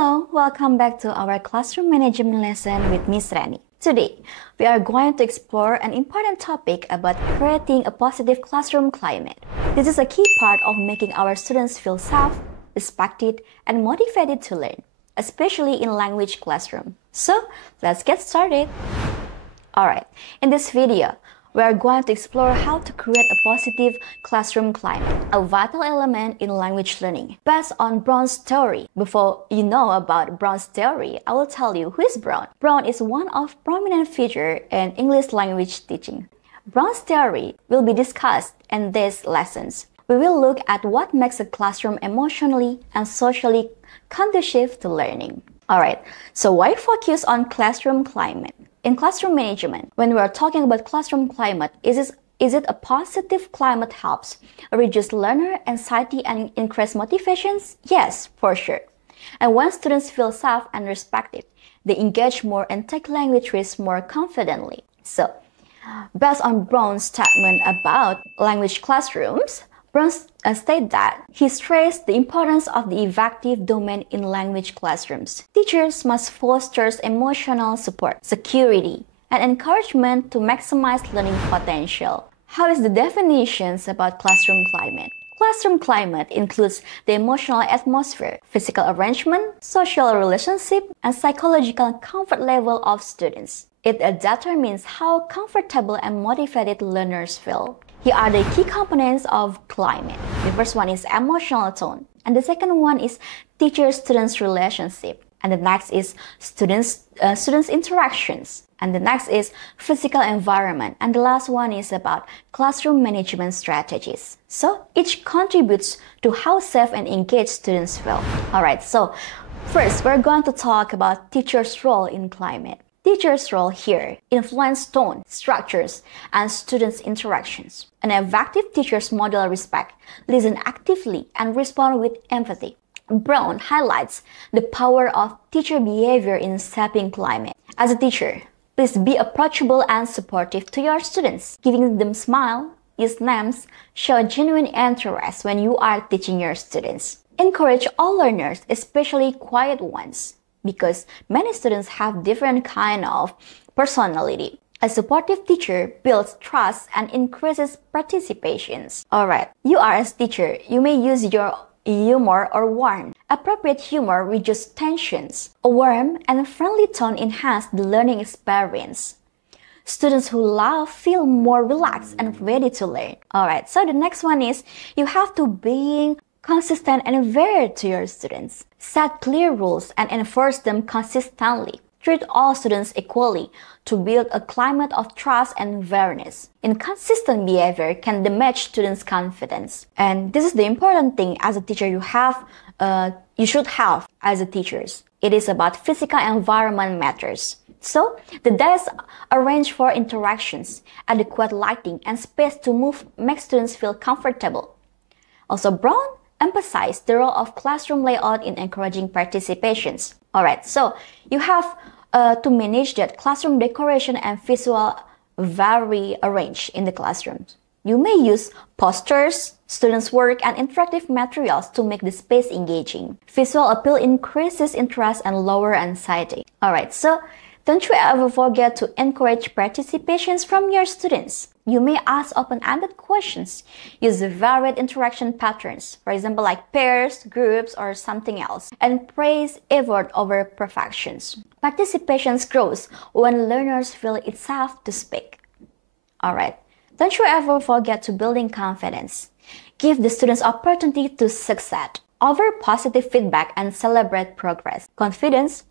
Hello, welcome back to our classroom management lesson with Miss Rani. Today, we are going to explore an important topic about creating a positive classroom climate. This is a key part of making our students feel safe, respected, and motivated to learn, especially in language classroom. So, let's get started. Alright, in this video, we are going to explore how to create a positive classroom climate, a vital element in language learning, based on Brown's theory. Before you know about Brown's theory, I will tell you who is Brown. Brown is one of prominent figure in English language teaching. Brown's theory will be discussed in these lessons. We will look at what makes a classroom emotionally and socially conducive to learning. Alright, so why focus on classroom climate? In classroom management, when we are talking about classroom climate, is it a positive climate helps reduce learner anxiety and increase motivations? Yes, for sure. And when students feel safe and respected, they engage more and take language risks more confidently. So, based on Brown's statement about language classrooms, Brown stated that he stressed the importance of the effective domain in language classrooms. Teachers must foster emotional support, security, and encouragement to maximize learning potential. How is the definitions about classroom climate? Classroom climate includes the emotional atmosphere, physical arrangement, social relationship, and psychological comfort level of students. It determines how comfortable and motivated learners feel. Here are the key components of climate. The first one is emotional tone, and the second one is teacher-students relationship, and the next is students interactions, and the next is physical environment, and the last one is about classroom management strategies. So each contributes to how safe and engaged students feel. Alright, so first we're going to talk about teachers' role in climate. Teacher's role here influence tone, structures, and students' interactions. An effective teachers model respect, listen actively, and respond with empathy. Brown highlights the power of teacher behavior in shaping climate. As a teacher, please be approachable and supportive to your students, giving them smile, use names, show genuine interest when you are teaching your students. Encourage all learners, especially quiet ones, because many students have different kind of personality. A supportive teacher builds trust and increases participations. Alright, you are as teacher, you may use your humor or warmth. Appropriate humor reduces tensions. A warm and friendly tone enhance the learning experience. Students who laugh feel more relaxed and ready to learn. Alright, so the next one is you have to be consistent and fair to your students. Set clear rules and enforce them consistently. Treat all students equally to build a climate of trust and fairness. Inconsistent behavior can damage students' confidence. And this is the important thing as a teacher you should have as a teachers. It is about physical environment matters. So, the desk arranged for interactions, adequate lighting, and space to make students feel comfortable. Also, Brown emphasize the role of classroom layout in encouraging participations. Alright, so you have to manage that classroom decoration and visual very arranged in the classrooms. You may use posters, students' work, and interactive materials to make the space engaging. Visual appeal increases interest and lower anxiety. Alright, so don't you ever forget to encourage participations from your students. You may ask open-ended questions, use varied interaction patterns, for example like pairs, groups, or something else, and praise effort over perfections. Participation grows when learners feel it's safe to speak. Alright, don't you ever forget to building confidence. Give the students opportunity to succeed. Offer positive feedback and celebrate progress. Confidence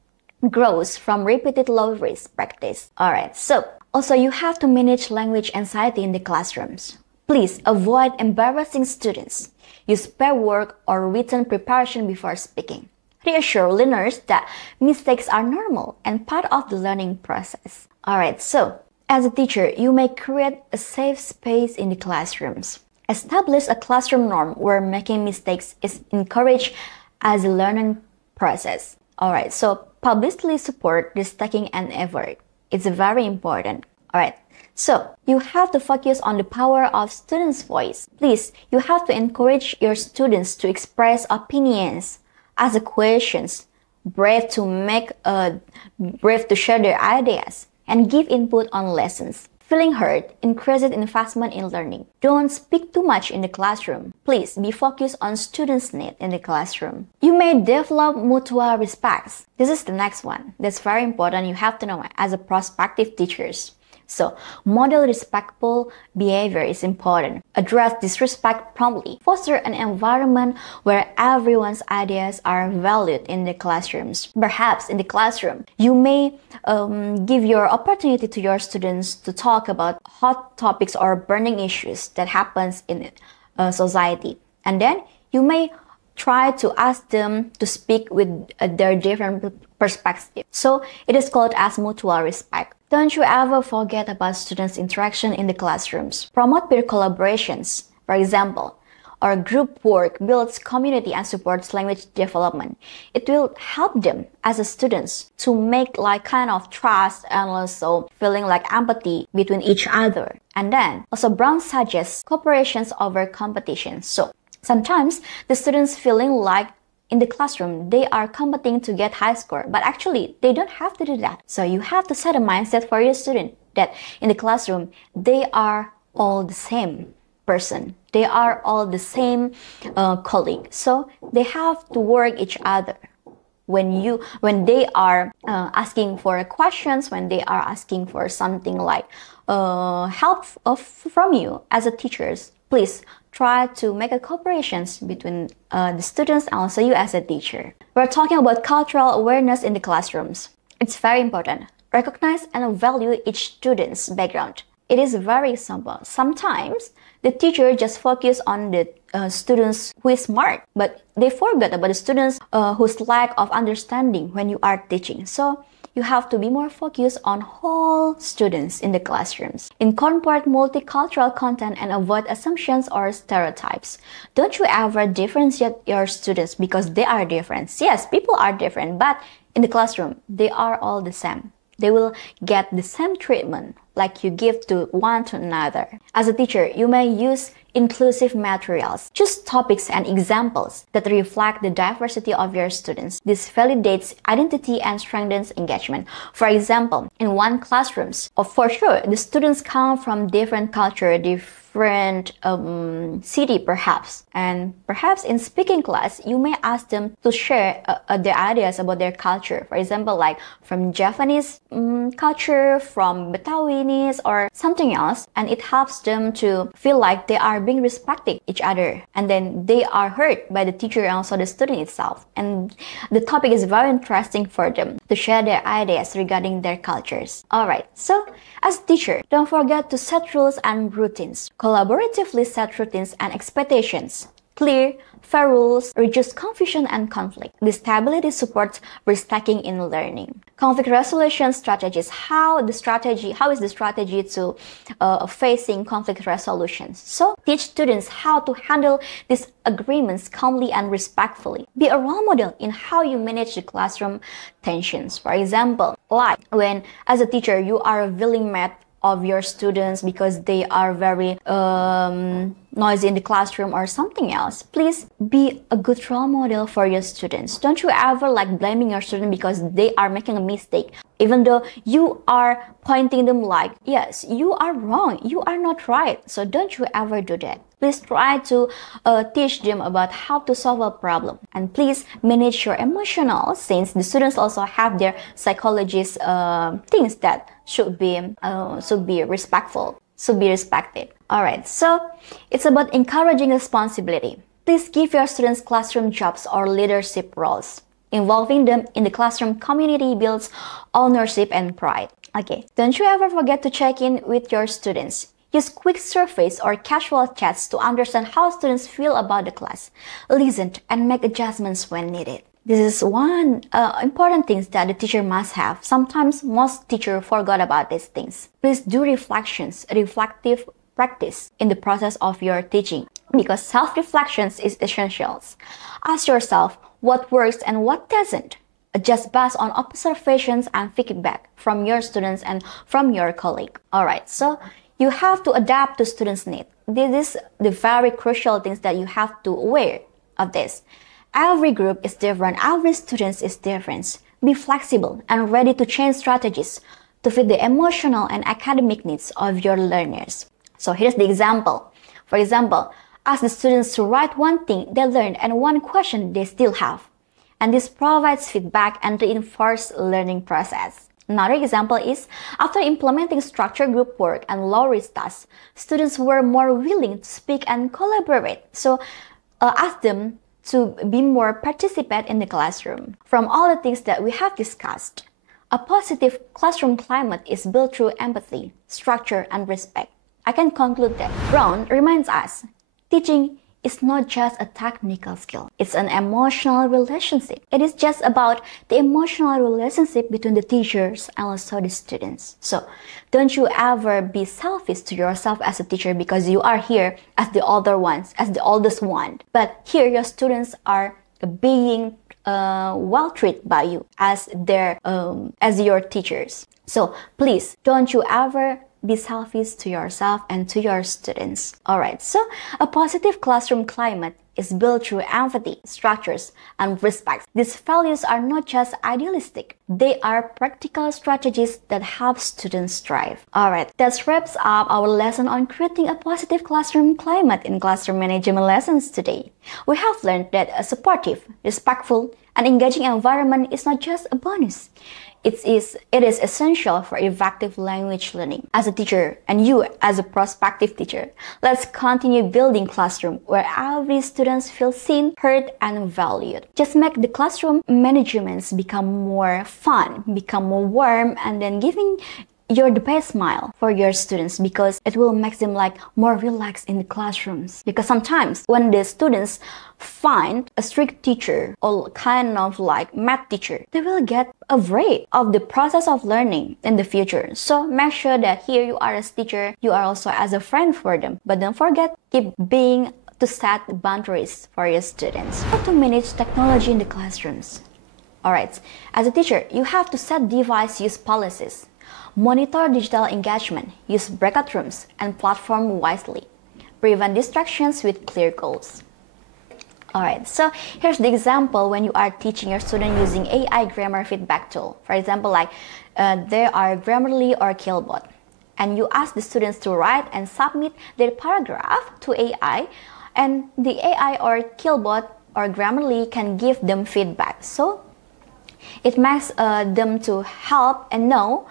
grows from repeated low-risk practice. Alright, so also you have to manage language anxiety in the classrooms. Please avoid embarrassing students. Use pair work or written preparation before speaking. Reassure learners that mistakes are normal and part of the learning process. Alright, so as a teacher, you may create a safe space in the classrooms. Establish a classroom norm where making mistakes is encouraged as a learning process. Alright, so publicly support risk-taking and effort. It's very important. Alright, so you have to focus on the power of students' voice. Please, you have to encourage your students to express opinions, ask questions, brave to brave to share their ideas, and give input on lessons. Feeling heard increases investment in learning. Don't speak too much in the classroom. Please be focused on students' needs in the classroom. You may develop mutual respect. This is the next one. That's very important. You have to know as a prospective teachers. So, model respectful behavior is important. Address disrespect promptly. Foster an environment where everyone's ideas are valued in the classrooms. Perhaps in the classroom, you may give your opportunity to your students to talk about hot topics or burning issues that happens in society. And then you may try to ask them to speak with their different perspectives. So it is called as mutual respect. Don't you ever forget about students' interaction in the classrooms. Promote peer collaborations. For example, our group work builds community and supports language development. It will help them as a students to make like kind of trust and also feeling like empathy between each other. And then also Brown suggests cooperations over competition. So sometimes the students feeling like in the classroom, they are competing to get high score, but actually they don't have to do that. So you have to set a mindset for your student that in the classroom, they are all the same person. They are all the same colleague. So they have to work each other. When they are asking for questions, when they are asking for something like help from you as a teachers, please try to make a cooperations between the students and also you as a teacher. We're talking about cultural awareness in the classrooms. It's very important. Recognize and value each student's background. It is very simple. Sometimes the teacher just focus on the students who is smart, but they forget about the students whose lack of understanding when you are teaching. So you have to be more focused on whole students in the classrooms. Incorporate multicultural content and avoid assumptions or stereotypes. Don't you ever differentiate your students because they are different. Yes, people are different, but in the classroom, they are all the same. They will get the same treatment like you give to one to another. As a teacher, you may use inclusive materials. Choose topics and examples that reflect the diversity of your students. This validates identity and strengthens engagement. For example, in one classrooms, for sure, the students come from different culture, different city perhaps. And perhaps in speaking class, you may ask them to share their ideas about their culture. For example, like from Japanese culture, from Betawinis or something else. And it helps them to feel like they are being respecting each other. And then they are heard by the teacher and also the student itself. And the topic is very interesting for them to share their ideas regarding their cultures. Alright, so as a teacher, don't forget to set rules and routines. Collaboratively set routines and expectations. Clear, fair rules reduce confusion and conflict. This stability supports risk-taking in learning. Conflict resolution strategies. How is the strategy to facing conflict resolutions? So teach students how to handle these agreements calmly and respectfully. Be a role model in how you manage the classroom tensions. For example, like when as a teacher you are willing mad of your students because they are very noisy in the classroom or something else. Please be a good role model for your students. Don't you ever like blaming your student because they are making a mistake, even though you are pointing them like, yes, you are wrong, you are not right. So don't you ever do that. Please try to teach them about how to solve a problem. And please manage your emotional, since the students also have their psychologist things that should be respectful, should be respected. Alright, so it's about encouraging responsibility. Please give your students classroom jobs or leadership roles. Involving them in the classroom community builds ownership and pride. Okay, don't you ever forget to check in with your students. Use quick surveys or casual chats to understand how students feel about the class. Listen and make adjustments when needed. This is one important thing that the teacher must have. Sometimes most teachers forgot about these things. Please do reflective practice in the process of your teaching, because self-reflections is essential. Ask yourself what works and what doesn't. Adjust based on observations and feedback from your students and from your colleague. Alright, so you have to adapt to students' needs. This is the very crucial things that you have to aware of this. Every group is different, every student is different. Be flexible and ready to change strategies to fit the emotional and academic needs of your learners. So here's the example. For example, ask the students to write one thing they learned and one question they still have. And this provides feedback and reinforces learning process. Another example is, after implementing structured group work and low-risk tasks, students were more willing to speak and collaborate. So ask them to be more participant in the classroom. From all the things that we have discussed, a positive classroom climate is built through empathy, structure, and respect. I can conclude that Brown reminds us, teaching is not just a technical skill. It's an emotional relationship. It is just about the emotional relationship between the teachers and also the students. So don't you ever be selfish to yourself as a teacher because you are here as the older ones, as the oldest one. But here your students are being well treated by you as your teachers. So please don't you ever be selfish to yourself and to your students. Alright, so a positive classroom climate is built through empathy, structures, and respect. These values are not just idealistic, they are practical strategies that help students thrive. Alright, that wraps up our lesson on creating a positive classroom climate in classroom management lessons today. We have learned that a supportive, respectful, and engaging environment is not just a bonus. It is essential for effective language learning. As a teacher, and you as a prospective teacher, let's continue building classroom where every student feels seen, heard, and valued. Just make the classroom managements become more fun, become more warm, and then giving the best smile for your students, because it will make them more relaxed in the classrooms. Because sometimes when the students find a strict teacher or kind of math teacher, they will get afraid of the process of learning in the future. So make sure that here you are as teacher, you are also as a friend for them. But don't forget, keep being to set boundaries for your students. How to manage technology in the classrooms? Alright, as a teacher, you have to set device use policies. Monitor digital engagement, use breakout rooms, and platform wisely. Prevent distractions with clear goals. Alright, so here's the example when you are teaching your student using AI grammar feedback tool. For example, there are Grammarly or Killbot. And you ask the students to write and submit their paragraph to AI, and the AI or Killbot or Grammarly can give them feedback. So it makes them to help and know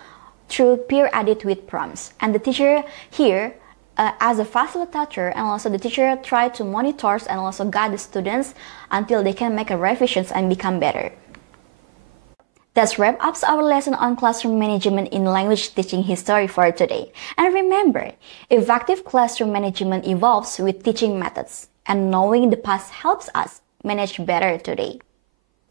through peer edit with prompts. And the teacher here, as a facilitator, and also the teacher try to monitor and also guide the students until they can make a revisions and become better. That wraps up our lesson on classroom management in language teaching history for today. And remember, effective classroom management evolves with teaching methods, and knowing the past helps us manage better today.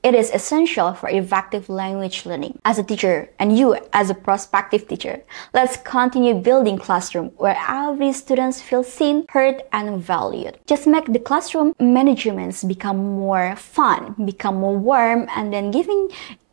It is essential for effective language learning. As a teacher, and you as a prospective teacher, let's continue building classroom where every student feels seen, heard, and valued. Just make the classroom managements become more fun, become more warm, and then giving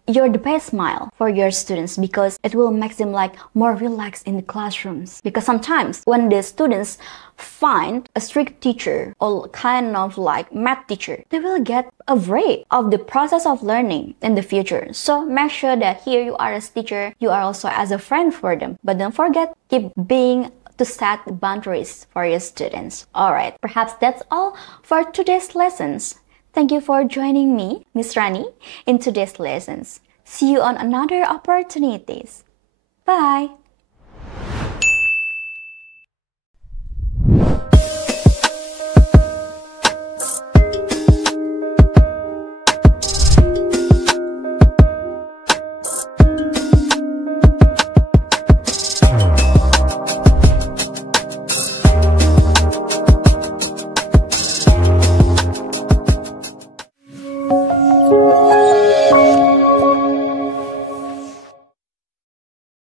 the best smile for your students, because it will make them more relaxed in the classrooms. Because sometimes when the students find a strict teacher or kind of math teacher, they will get afraid of the process of learning in the future. So make sure that here you are as teacher, you are also as a friend for them. But don't forget, keep being to set boundaries for your students. Alright, perhaps that's all for today's lessons. Thank you for joining me, Miss Rani, in today's lessons. See you on another opportunities. Bye!